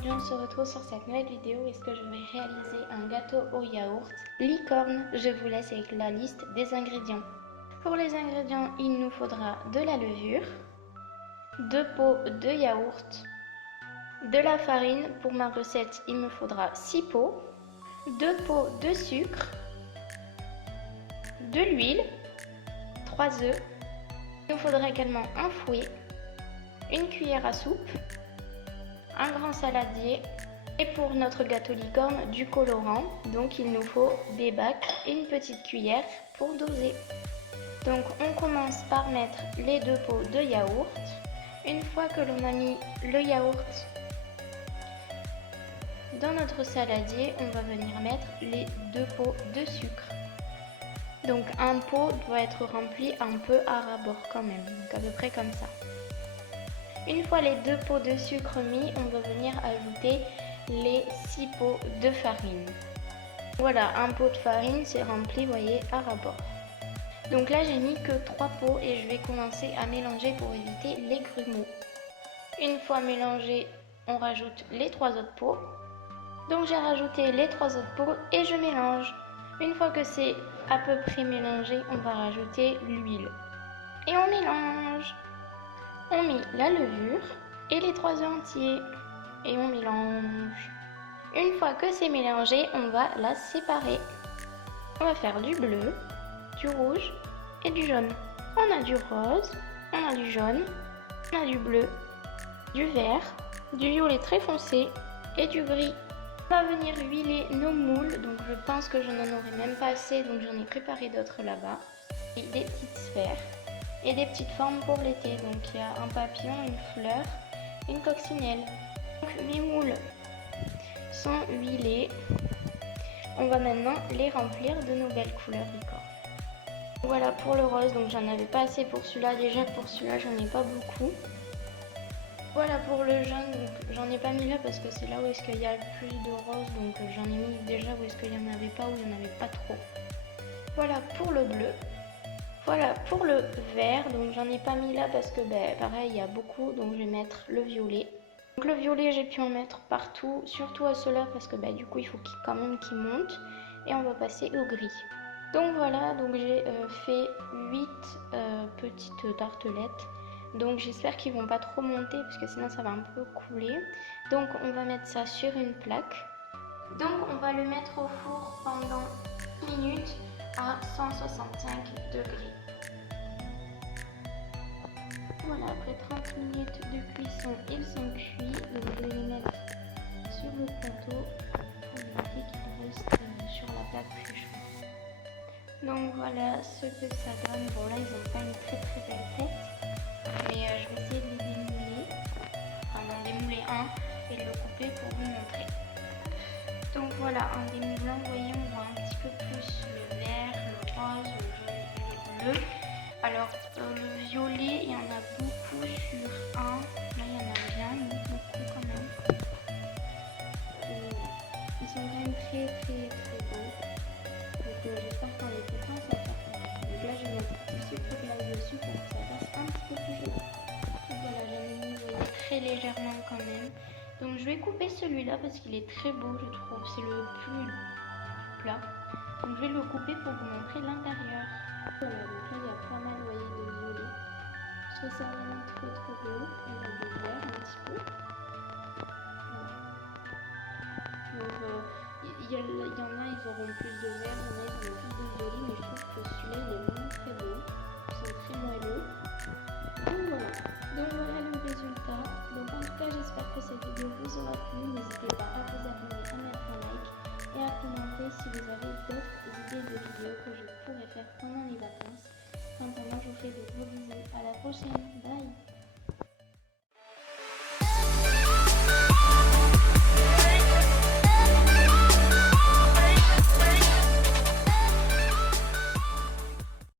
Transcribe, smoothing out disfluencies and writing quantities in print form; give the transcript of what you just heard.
Aujourd'hui on se retrouve sur cette nouvelle vidéo où est-ce que je vais réaliser un gâteau au yaourt licorne. Je vous laisse avec la liste des ingrédients. Pour les ingrédients, il nous faudra de la levure, 2 pots de yaourt, de la farine. Pour ma recette, il me faudra 6 pots, 2 pots de sucre, de l'huile, 3 œufs. Il nous faudra également un fouet, une cuillère à soupe, un grand saladier et pour notre gâteau licorne du colorant. Donc il nous faut des bacs et une petite cuillère pour doser. Donc on commence par mettre les 2 pots de yaourt. Une fois que l'on a mis le yaourt dans notre saladier, on va venir mettre les 2 pots de sucre. Donc un pot doit être rempli un peu à ras-bord quand même, donc à peu près comme ça. Une fois les 2 pots de sucre mis, on va venir ajouter les 6 pots de farine. Voilà, un pot de farine, c'est rempli, vous voyez, à ras-bord. Donc là, j'ai mis que 3 pots et je vais commencer à mélanger pour éviter les grumeaux. Une fois mélangé, on rajoute les 3 autres pots. Donc j'ai rajouté les 3 autres pots et je mélange. Une fois que c'est à peu près mélangé, on va rajouter l'huile. Et on mélange. On met la levure et les 3 œufs entiers et on mélange. Une fois que c'est mélangé, on va la séparer. On va faire du bleu, du rouge et du jaune. On a du rose, on a du jaune, on a du bleu, du vert, du violet très foncé et du gris. On va venir huiler nos moules, donc je pense que je n'en aurai même pas assez, donc j'en ai préparé d'autres là-bas. Et des petites sphères et des petites formes pour l'été. Donc il y a un papillon, une fleur, une coccinelle. Donc mes moules sont huilés. On va maintenant les remplir de nos belles couleurs licorne. Voilà pour le rose, donc j'en avais pas assez pour celui-là. Déjà pour celui-là, j'en ai pas beaucoup. Voilà pour le jaune, donc j'en ai pas mis là parce que c'est là où est-ce qu'il y a le plus de rose. Donc j'en ai mis déjà où est-ce qu'il y en avait pas, où il y en avait pas trop. Voilà pour le bleu. Voilà pour le vert, donc j'en ai pas mis là parce que pareil il y a beaucoup, donc je vais mettre le violet. Donc le violet j'ai pu en mettre partout, surtout à ceux-là parce que du coup il faut quand même qu'il monte. Et on va passer au gris. Donc voilà, donc j'ai fait 8 petites tartelettes. Donc j'espère qu'ils vont pas trop monter parce que sinon ça va un peu couler. Donc on va mettre ça sur une plaque. Donc on va le mettre au four pendant 10 minutes à 165 degrés. Voilà, après 30 minutes de cuisson, ils sont cuits. Donc je vais les mettre sur le plateau pour éviter qu'ils restent sur la plaque plus chaude. Donc voilà ce que ça donne. Bon là ils n'ont pas une très belle tête, mais je vais essayer de les démouler, enfin d'en démouler un et de le couper pour vous montrer. Donc voilà, en démoulant, vous voyez, on voit un petit peu plus le vert, le rose, le jaune et le bleu. Alors le violet, il y en a beaucoup sur un. Là, il y en a bien, mais beaucoup quand même. Ils sont quand même très beaux. Donc j'espère qu'en les coupant, ça va faire pareil. Donc là, je vais mettre du sucre glace dessus pour que ça fasse un petit peu plus joli. Donc voilà, j'en ai mis, vous voyez, très légèrement quand même. Donc je vais couper celui-là parce qu'il est très beau, je trouve. C'est le plus plat. Donc je vais le couper pour vous montrer l'intérieur. Voilà, donc là il y a pas mal, vous voyez, de violet. Je trouve ça vraiment trop beau. Il y a du vert un petit peu. Voilà. Donc il y en a, ils auront plus de vert, il y en a, ils auront plus de violet, mais je trouve que celui-là il est vraiment très beau. Ils sont très moelleux. Donc voilà le résultat. Donc en tout cas j'espère que cette vidéo vous aura plu. N'hésitez pas à vous abonner, à mettre un like et à commenter si vous avez d'autres idées de vidéos que je pourrais faire pendant les vacances. Quant à moi je vous fais de gros bisous. À la prochaine. Bye.